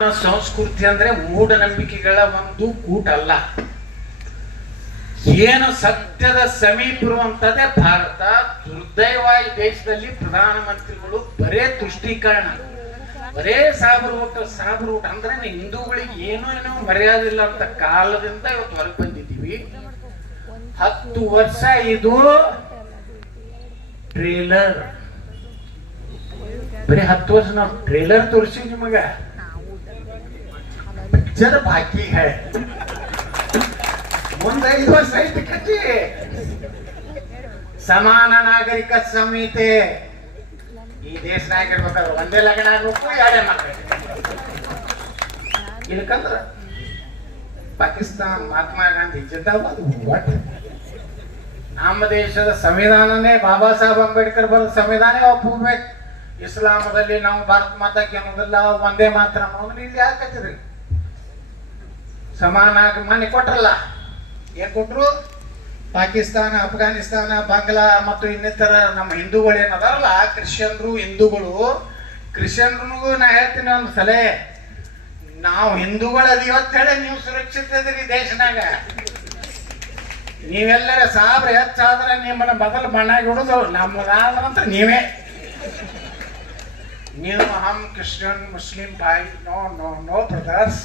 ಸಂಸ್ಕೃತಿ ಅಂದ್ರೆ ಮೂಢನಂಬಿಕೆಗಳ ಒಂದು ಕೂಟ ಅಲ್ಲ ಏನು ಸತ್ಯದ ಸಮೀಪ ಇರುವಂತದ್ದೇ ಭಾರತ. ದುರ್ದೈವ ಈ ದೇಶದಲ್ಲಿ ಪ್ರಧಾನಮಂತ್ರಿಗಳು ಬರೇ ತುಷ್ಟೀಕರಣ. ಬರೇ ಸಾಬರು ಊಟ ಸಾಬರು ಊಟ ಅಂದ್ರೆ ಹಿಂದೂಗಳಿಗೆ ಏನೋ ಏನೋ ಮರ್ಯಾದೆ ಇಲ್ಲ ಅಂತ ಕಾಲದಿಂದ ಇವತ್ತು ಹೊರಗೆ ಬಂದಿದ್ದೀವಿ. ಹತ್ತು ವರ್ಷ ಇದು ಟ್ರೇಲರ್. ಬರೀ ಹತ್ತು ವರ್ಷ ನಾವು ಟ್ರೇಲರ್ ತೋರಿಸಿ ನಿಮಗ. ಪಿಕ್ಚರ್ बाकी है ಮುಂದೆ ಐತಿ ಕಟ್ಟಿ ಸಮಾನ ನಾಗರಿಕ ಸಂಹಿತೆ. ಈ ದೇಶನಾಗ ಇರ್ಬೇಕಾದ್ರೆ ಒಂದೇ ಲಗ್ನ ಆಗ್ಬೇಕು, ಎರಡೇ ಮಕ್ಕಳು ಇಲ್ಕಂದ್ರ ಪಾಕಿಸ್ತಾನ, ಮಹಾತ್ಮ ಗಾಂಧಿ ಜಿಂದಾಬಾದ್ ನಮ್ಮ ದೇಶದ ಸಂವಿಧಾನನೇ ಬಾಬಾ ಸಾಹೇಬ್ ಅಂಬೇಡ್ಕರ್ ಬರೆದ ಸಂವಿಧಾನ ಒಪ್ಪಬೇಕು ಇಸ್ಲಾಮದಲ್ಲಿ ನಾವು ಭಾರತ ಮಾತಾ ಅನ್ನೋದಿಲ್ಲ ಒಂದೇ ಮಾತ್ರ. ಇಲ್ಲಿ ಯಾಕತ್ತೀರಿ ಸಮಾನ ಮನೆ ಕೊಟ್ರಲ್ಲ. ಏನ್ ಕೊಟ್ಟರು ಪಾಕಿಸ್ತಾನ, ಅಫ್ಘಾನಿಸ್ತಾನ, ಬಾಂಗ್ಲಾ ಮತ್ತು ಇನ್ನಿತರ ನಮ್ಮ ಹಿಂದೂಗಳು ಏನದಾರಲ್ಲ ಕ್ರಿಶ್ಚಿಯನ್ರು, ಹಿಂದೂಗಳು, ಕ್ರಿಶ್ಚಿಯನ್ರಿಗೂ ನಾ ಹೇಳ್ತೀನಿ ಒಂದು ಸಲಹೆ ನಾವು ಹಿಂದೂಗಳು ಇವತ್ತು ಹೇಳಿ ನೀವು ಸುರಕ್ಷಿತ ಇದ್ರಿ ದೇಶನಾಗ. ನೀವೆಲ್ಲರ ಸಾಬ್ರ ಹೆಚ್ಚಾದ್ರೆ ನಿಮ್ಮನ್ನ ಬದಲು ಮಣ್ಣಾಗಿ ಹಿಡಿದು ನಮ್ಮದಾದ್ರಂತ ನೀವೇ. ನೀವು ಹಮ್ ಕ್ರಿಶ್ಚಿಯನ್, ಮುಸ್ಲಿಂ ಭಾಯ್ ನೋ ನೋ ನೋ, ಬ್ರದರ್ಸ್.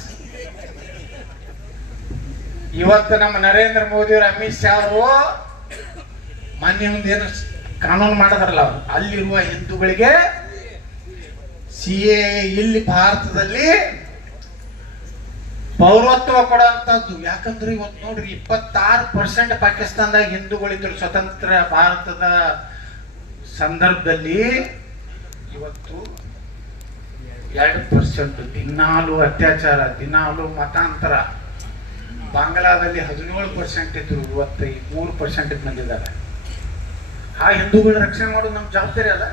ಇವತ್ತು ನಮ್ಮ ನರೇಂದ್ರ ಮೋದಿ ಅವರು, ಅಮಿತ್ ಶಾ ಅವರು ಮೊನ್ನೆ ಮುಂದೇನು ಕಾನೂನು ಮಾಡಿದ್ರಲ್ಲ ಅವರು, ಅಲ್ಲಿರುವ ಹಿಂದೂಗಳಿಗೆ ಸಿ ಎ ಇಲ್ಲಿ ಭಾರತದಲ್ಲಿ ಪೌರತ್ವ ಕೊಡುವಂತದ್ದು ಯಾಕಂದ್ರೆ ಇವತ್ತು ನೋಡ್ರಿ, ಇಪ್ಪತ್ತಾರು ಪರ್ಸೆಂಟ್ ಪಾಕಿಸ್ತಾನದಾಗ ಹಿಂದೂಗಳಿದ್ರು. ಸ್ವತಂತ್ರ ಭಾರತದ ಸಂದರ್ಭದಲ್ಲಿ ಇವತ್ತು ಎರಡು ಪರ್ಸೆಂಟ್ ದಿನಾಲು ಅತ್ಯಾಚಾರ, ದಿನಾಲು ಮತಾಂತರ. ಬಾಂಗ್ಲಾದಲ್ಲಿ ಹದಿನೇಳು ಪರ್ಸೆಂಟ್ ಇದ್ರು ಇವತ್ತು ಮೂರು ಪರ್ಸೆಂಟ್ ಬಂದಿದ್ದಾರೆ. ಆ ಹಿಂದೂಗಳ ರಕ್ಷಣೆ ಮಾಡೋದು ನಮ್ಮ ಜವಾಬ್ದಾರಿ ಅಲ್ಲ?